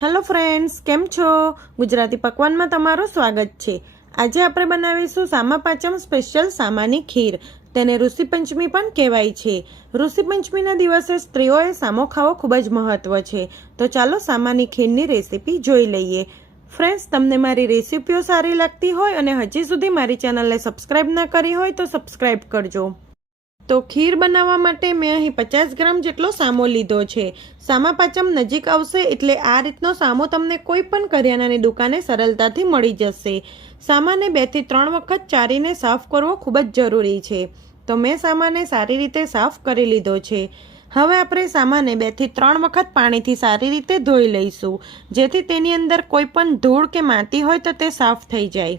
Hello friends કેમ છો? ગુજરાતી પકવાનમાં તમારું સ્વાગત છે. આજે આપણે બનાવીશું સામા પાંચમ સ્પેશિયલ સામાની ખીર. તેને ઋષિ પંચમી પણ કહેવાય છે. ઋષિ પંચમીના દિવસે સ્ત્રીઓએ સામો ખાવો ખૂબ જ મહત્વ છે. તો ચાલો સામાની ખીરની રેસીપી જોઈ લઈએ. ફ્રેન્ડ્સ તમને મારી રેસીપીઓ સારી લાગતી હોય અને હજી સુધી મારી ચેનલને સબસ્ક્રાઈબ ના કરી હોય તો સબસ્ક્રાઈબ કરજો. તો ખીર બનાવવા માટે મેં અહીં પચાસ ગ્રામ જેટલો સામો લીધો છે. સામા પાચમ નજીક આવશે એટલે આ રીતનો સામો તમને કોઈ પણ કરિયાણાની દુકાને સરળતાથી મળી જશે. સામાને બેથી ત્રણ વખત ચારીને સાફ કરવો ખૂબ જ જરૂરી છે. તો મેં સામાને સારી રીતે સાફ કરી લીધો છે. હવે આપણે સામાને બેથી ત્રણ વખત પાણીથી સારી રીતે ધોઈ લઈશું. જેથી તેની અંદર કોઈ પણ ધૂળ કે માટી હોય તો તે સાફ થઈ જાય.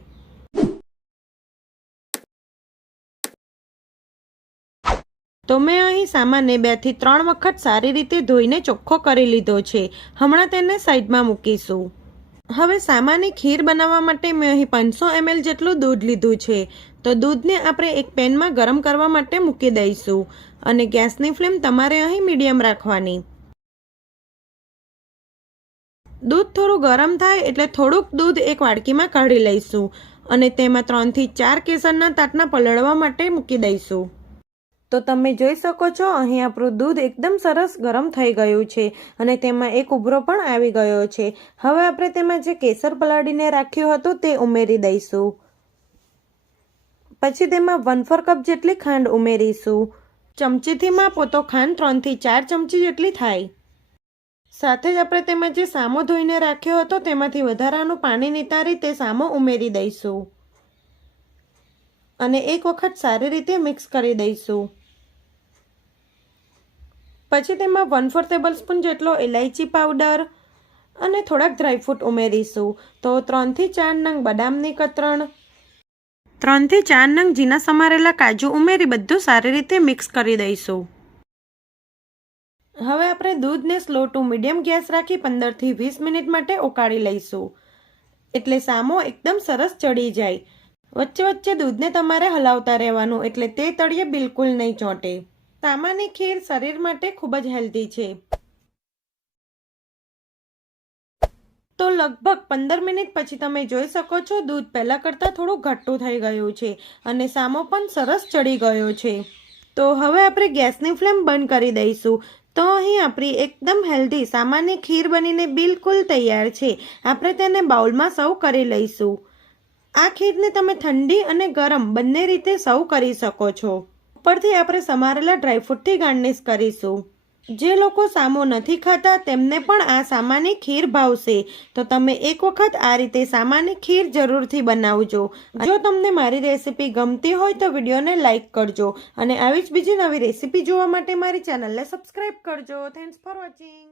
તો મેં અહીં સામાનને બેથી ત્રણ વખત સારી રીતે ધોઈને ચોખ્ખો કરી લીધો છે. હમણાં તેને સાઈડમાં મૂકીશું. હવે સામાની ખીર બનાવવા માટે મેં અહીં પાંચસો એમએલ જેટલું દૂધ લીધું છે. તો દૂધને આપણે એક પેનમાં ગરમ કરવા માટે મૂકી દઈશું. અને ગેસની ફ્લેમ તમારે અહીં મીડિયમ રાખવાની. દૂધ થોડું ગરમ થાય એટલે થોડુંક દૂધ એક વાડકીમાં કાઢી લઈશું. અને તેમાં ત્રણથી ચાર કેસરના તાટના પલળવા માટે મૂકી દઈશું. તો તમે જોઈ શકો છો, અહીં આપણું દૂધ એકદમ સરસ ગરમ થઈ ગયું છે અને તેમાં એક ઉભરો પણ આવી ગયો છે. હવે આપણે તેમાં જે કેસર પલાળીને રાખ્યું હતું તે ઉમેરી દઈશું. પછી તેમાં વન ફોર કપ જેટલી ખાંડ ઉમેરીશું. ચમચીથી માપો તો ખાંડ ત્રણથી ચાર ચમચી જેટલી થાય. સાથે જ આપણે તેમાં જે સામો ધોઈને રાખ્યો હતો તેમાંથી વધારાનું પાણી નિતારી તે સામો ઉમેરી દઈશું. અને એક વખત સારી રીતે મિક્સ કરી દઈશું. પછી તેમાં વન ફોર ટેબલ સ્પૂન જેટલો ઇલાયચી પાવડર અને થોડાક ડ્રાયફ્રૂટ ઉમેરીશું. તો ત્રણથી ચાર નંગ બદામની કતરણ, ત્રણથી ચાર નંગ ઝીણા સમારેલા કાજુ ઉમેરી બધું સારી રીતે મિક્સ કરી દઈશું. હવે આપણે દૂધને સ્લો ટુ મીડિયમ ગેસ રાખી પંદરથી વીસ મિનિટ માટે ઉકાળી લઈશું. એટલે સામો એકદમ સરસ ચડી જાય. વચ્ચે વચ્ચે દૂધને તમારે હલાવતા રહેવાનું, એટલે તે તળિયે બિલકુલ નહીં ચોંટે. સામાની ખીર શરીર માટે ખૂબ જ હેલ્ધી છે. તો લગભગ પંદર મિનિટ પછી તમે જોઈ શકો છો, દૂધ પહેલાં કરતાં થોડું ઘટ્ટું થઈ ગયું છે અને સામો પણ સરસ ચડી ગયો છે. તો હવે આપણે ગેસની ફ્લેમ બંધ કરી દઈશું. તો અહીં આપણી એકદમ હેલ્ધી સામાન્ય ખીર બનીને બિલકુલ તૈયાર છે. આપણે તેને બાઉલમાં સર્વ કરી લઈશું. આ ખીરને તમે ઠંડી અને ગરમ બંને રીતે સર્વ કરી શકો છો. ઉપરથી આપણે સમારેલા ડ્રાયફ્રૂટથી ગાર્નિશ કરીશું. જે લોકો સામો નથી ખાતા, તેમને પણ આ સામાન્ય ખીર ભાવશે. તો તમે એક વખત આ રીતે સામાન્ય ખીર જરૂરથી બનાવજો. જો તમને મારી રેસીપી ગમતી હોય તો વિડીયોને લાઇક કરજો. અને આવી જ બીજી નવી રેસીપી જોવા માટે મારી ચેનલને સબસ્ક્રાઈબ કરજો. Thanks for watching